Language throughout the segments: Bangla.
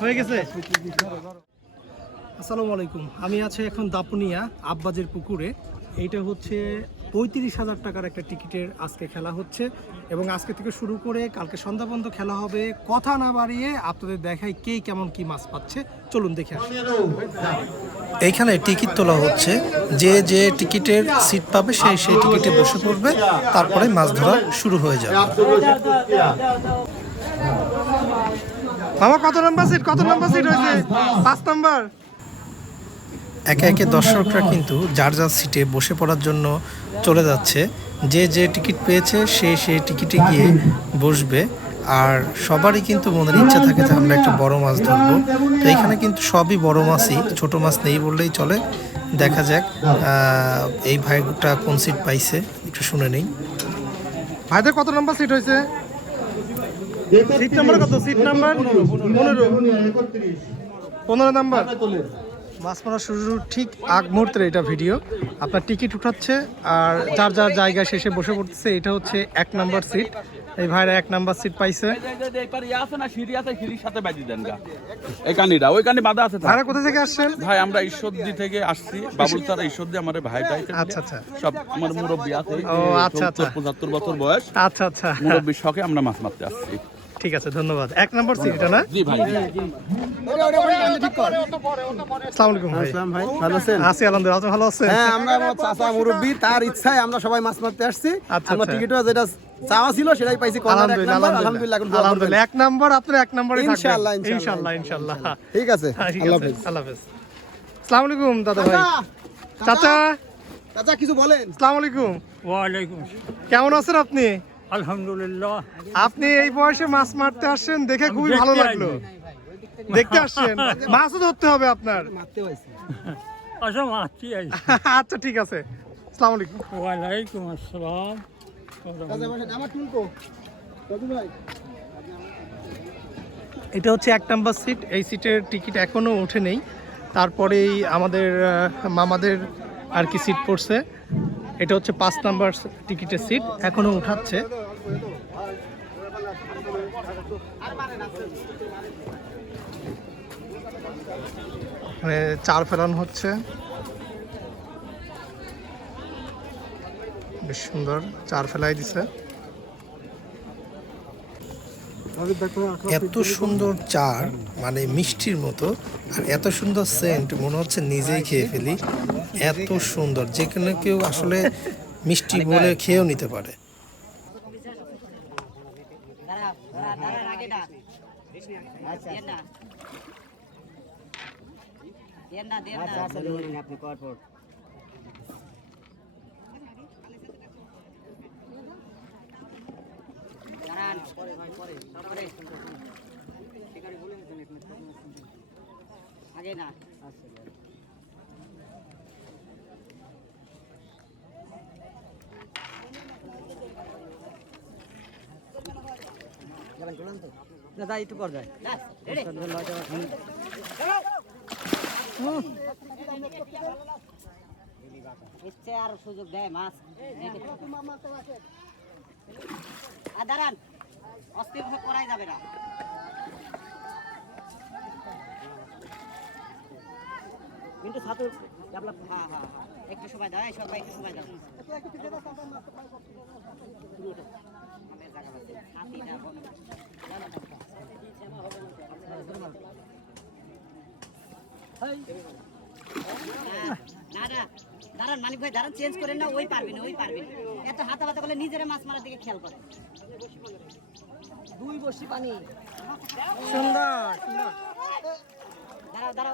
হ্যাঁ গেছে আসসালামু আলাইকুম। আমি আছি এখন দাপুনিয়া আব্বাজের পুকুরে। এইটা হচ্ছে পঁয়ত্রিশ হাজার টাকার একটা টিকিটের আজকে খেলা হচ্ছে। এবং আজকে থেকে শুরু করে কালকে সন্ধ্যা পর্যন্ত খেলা হবে। কথা না বাড়িয়ে আপনাদের দেখাই কে কেমন কি মাছ পাচ্ছে। চলুন দেখে আসি। এইখানে টিকিট তোলা হচ্ছে। যে যে টিকিটের সিট পাবে সেই সেই টিকিটে বসে পড়বে। তারপরে মাছ ধরা শুরু হয়ে যাবে। মামা, কত নাম্বার সিট কত নাম্বার সিট হয়েছে? পাঁচ নাম্বার? একে একে দর্শকরা কিন্তু যার যার সিটে বসে পড়ার জন্য চলে যাচ্ছে। যে যে টিকিট পেয়েছে সে সেই টিকিটে গিয়ে বসবে। আর সবারই কিন্তু মনের ইচ্ছা থাকে যে আমরা একটা বড় মাছ ধরবো। তো এখানে কিন্তু সবই বড় মাছই, ছোট মাছ নেই বললেই চলে। দেখা যাক এই ভাইটা কোন সিট পাইছে, একটু শুনে নেই। ভাইদের কত নাম্বার সিট হয়েছে? সিট নাম্বার কত? Seat number? পনেরো। পনেরো নাম্বার। মাছ মারা শুরুর ঠিক আগ মুহূর্তের এটা ভিডিও আপনার টিকিট উঠাচ্ছে আর যার যার জায়গায় শেষে বসে পড়তেছে এটা হচ্ছে এক নাম্বার সিট এই ভাইরা এক নাম্বার সিট পাইছে। এই কানিটা ওই কানি বাধা আছে ভাইরা কোথা থেকে আসছেন? ভাই আমরা ঈশ্বরদী থেকে আসছি। বাবুল স্যার ঈশ্বরদী আমার ভাই ভাই আচ্ছা, আচ্ছা। সব আমার মুরব্বী আছে। ও, আচ্ছা, আচ্ছা। পঁচাত্তর বছর বয়স। আচ্ছা আচ্ছা। মুরব্বীর শখে আমরা মাছ মারতে আসছি। ঠিক আছে ধন্যবাদ। এক নাম্বার সিট এটা না? জি ভাই। আসসালামু আলাইকুম ভাই। ভাই। ভালো আছেন? আছি আলহামদুলিল্লাহ। আপনি ভালো আছেন? হ্যাঁ আমরা আমার চাচা মুরব্বী তার ইচ্ছায় আমরা সবাই মাছ মারতে আসছি। আচ্ছা, আচ্ছা। টিকিটও যেটা চাওয়া ছিল সেটাই পাইছি। এক আলহামদুলিল্লাহ নাম্বার আলহামদুলিল্লাহ। এখন দোয়া করবেন। আলহামদুলিল্লাহ এক নাম্বার আপনার এক নাম্বারে থাকবেন ইনশাআল্লাহ, ইনশাআল্লাহ। ইনশাআল্লাহ, ইনশাআল্লাহ। ঠিক আছে। হ্যাঁ, আল্লাহ হাফেজ। আল্লাহ হাফেজ। আসসালামু আলাইকুম দাদা ভাই। চাচা, চাচা। চাচা কিছু বলেন। আসসালামু আলাইকুম। ওয়ালাইকুম কেমন আছেন আপনি? আলহামদুলিল্লাহ। আপনি এই বয়সে মাছ মারতে আসছেন দেখে খুবই ভালো লাগল। দেখতে আসছেন? মাছও ধরতে হবে আপনার। আচ্ছা আচ্ছা ঠিক আছে। আসসালামু আলাইকুম। ওয়ালাইকুম এটা হচ্ছে এক নাম্বার সিট। এই সিটের টিকিট এখনও ওঠে নেই। তারপরেই আমাদের মামাদের আর কি সিট পড়ছে। এটা হচ্ছে পাঁচ নাম্বার টিকিটের সিট, এখনও উঠাচ্ছে। মানে চার ফেলানো হচ্ছে। বেশ সুন্দর, চার ফেলাই দিছে। এত সুন্দর চার মানে মিষ্টির মতো, আর এত সুন্দর সেন্ট মনে হচ্ছে নিজেই খেয়ে ফেলি। এত সুন্দর যে কোনো কেউ আসলে মিষ্টি বলে খেয়েও নিতে পারে আগে না। দেন না, না। পরে। না একটু যায় না? নিশ্চয় আর সুযোগ দেয় মাছ আর দাঁড়ান অস্থির করাই যাবে না কিন্তু ছাতুর হ্যাঁ হ্যাঁ হ্যাঁ একটু সময় দাও এই সবাই একটু সময় দাও হাতিটা বন্ধ। না না দাঁড়ান মালিক ভাই দাঁড়ান চেঞ্জ করেন না ওই পারবেন ওই পারবেন এত হাতা করলে নিজেরা মাছ মারার দিকে খেয়াল করেন দুই বসি পানি। সুন্দর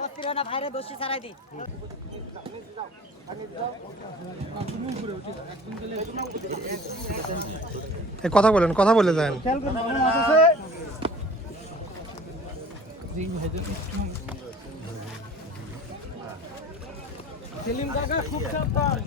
অস্থির না ভাইরে বসি ছাড়াই দি এ, কথা বলেন কথা বলে দেন। সেলিম কাকা খুব সাবধান।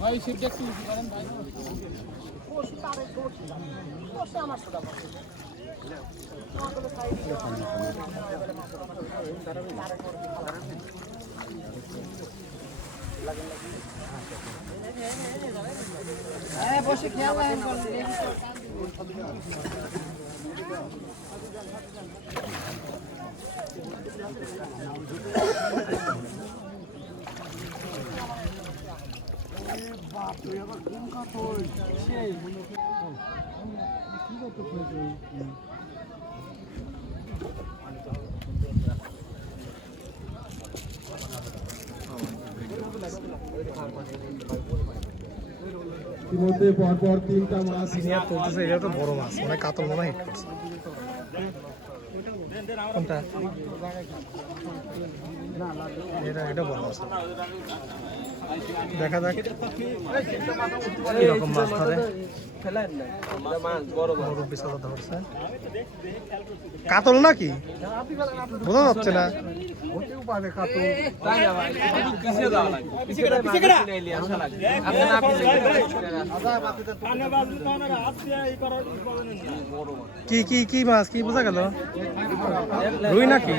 ভাই শিব দেখছি করেন ভাই। আমার বসে খেয়াল বাপ তুই আবার কোন কথা সেই। ইতিমধ্যে পরপর তিনটা মাছ তুলতেছে এটা তো বড় মাছ। মানে কাতল মনে হয় করছে। এটা বড় মাছ। দেখা যাক কীরকম মাছ ধরে। কাতল নাকি? বোঝা যাচ্ছে না। কি কি কি মাছ? কি বোঝা গেল? রুই নাকি?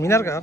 Mirror carp?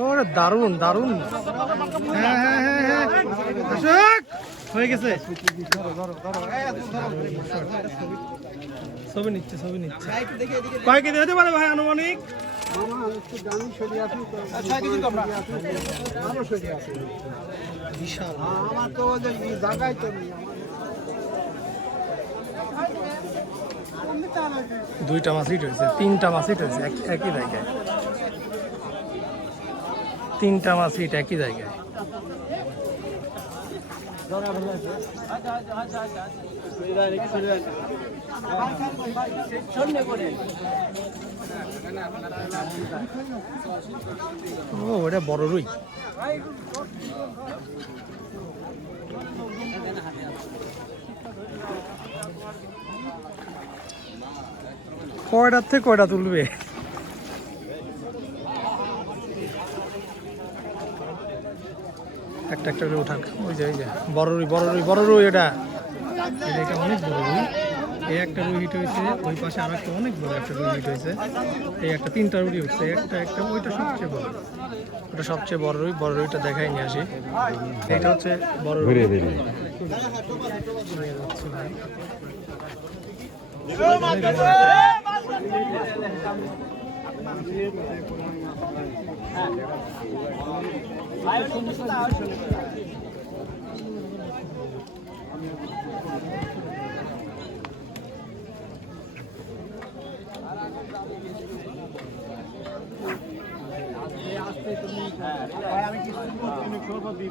ওরে দারুণ দারুণ। হ্যাঁ হ্যাঁ হ্যাঁ হ্যাঁ। হয়ে গেছে। ছবি নিচ্ছে ছবি নিচ্ছে। কয় কেজি পারে ভাই আনুমানিক? দুইটা মাছ হিট হয়েছে, তিনটা মাছ হিট হয়েছে, এক- একই জায়গায়। তিনটা মাছ হিট একই জায়গায়। ও ওটা বড় রুই। কয়টার থেকে কয়টা তুলবে? একটা একটা করে উঠান ওই যে ওই যে বড় রুই বড় রুই বড় রুই এটা এটা অনেক বড় রুই। এই একটা রুই হিট হয়েছে ওই পাশে আর একটা অনেক বড় একটা রুই হিট হয়েছে। এই একটা তিনটা রুই হচ্ছে একটা একটা ওইটা সবচেয়ে বড়। ওটা সবচেয়ে বড় রুই বড় রুইটা দেখাই নিয়ে আসি। এটা হচ্ছে বড় রুই। আসতে তুমি আমি কিছু করব দিয়ে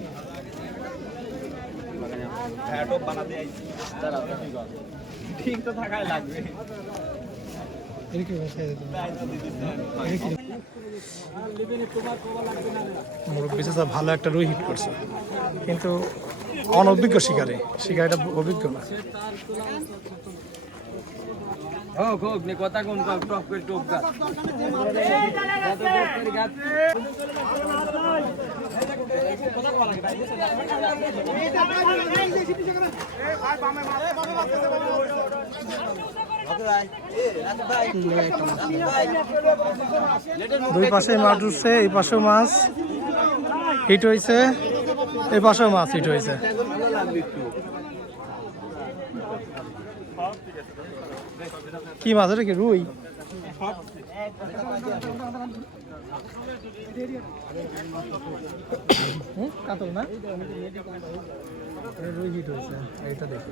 রিক্স লেখা লাগে ঠিক তো থাকাই লাগবে। মুরব্বী চাচা ভালো একটা রুই হিট করছে। কিন্তু অনভিজ্ঞ শিকারে। শিকারিটা অভিজ্ঞ না। হোক হোক নে কথা কোন টপ করে টোপ গা দুই পাশে মাছ উঠছে এই পাশেও মাছ। হিট হয়েছে এই পাশেও মাছ হিট হয়েছে কি মাছ এটা কি রুই। কাতল না? রুই হিট হয়েছে এইটা দেখি।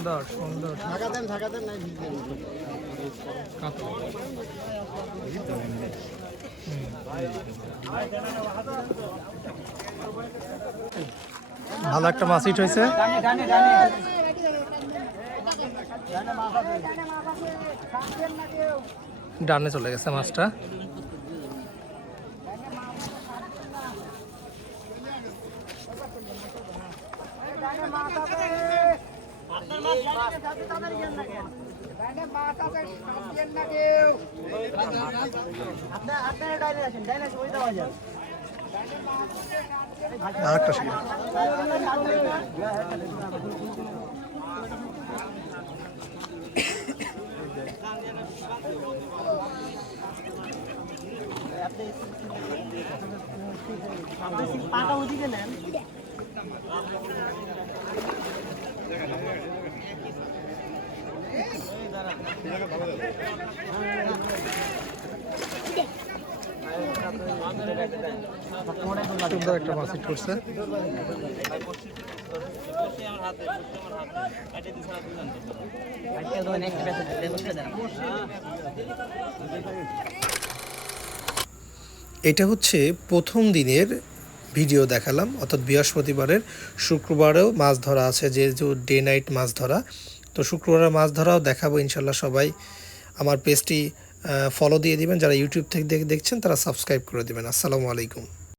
সুন্দর সুন্দর। ভালো একটা মাছ হিট হয়েছে। ডানে চলে গেছে মাছটা। আর একটা শিকার পাটা ওদিকে নেন। সুন্দর একটা এটা হচ্ছে প্রথম দিনের ভিডিও দেখালাম। অর্থাৎ বৃহস্পতিবারের শুক্রবারেও মাছ ধরা আছে, যেহেতু ডে নাইট মাছ ধরা। তো শুক্রবারের মাছ ধরাও দেখাবো ইনশাল্লাহ সবাই। আমার পেজটি ফলো দিয়ে দিবেন। যারা ইউটিউব থেকে দেখে, দেখছেন, তারা সাবস্ক্রাইব করে দেবেন। আসসালামু আলাইকুম।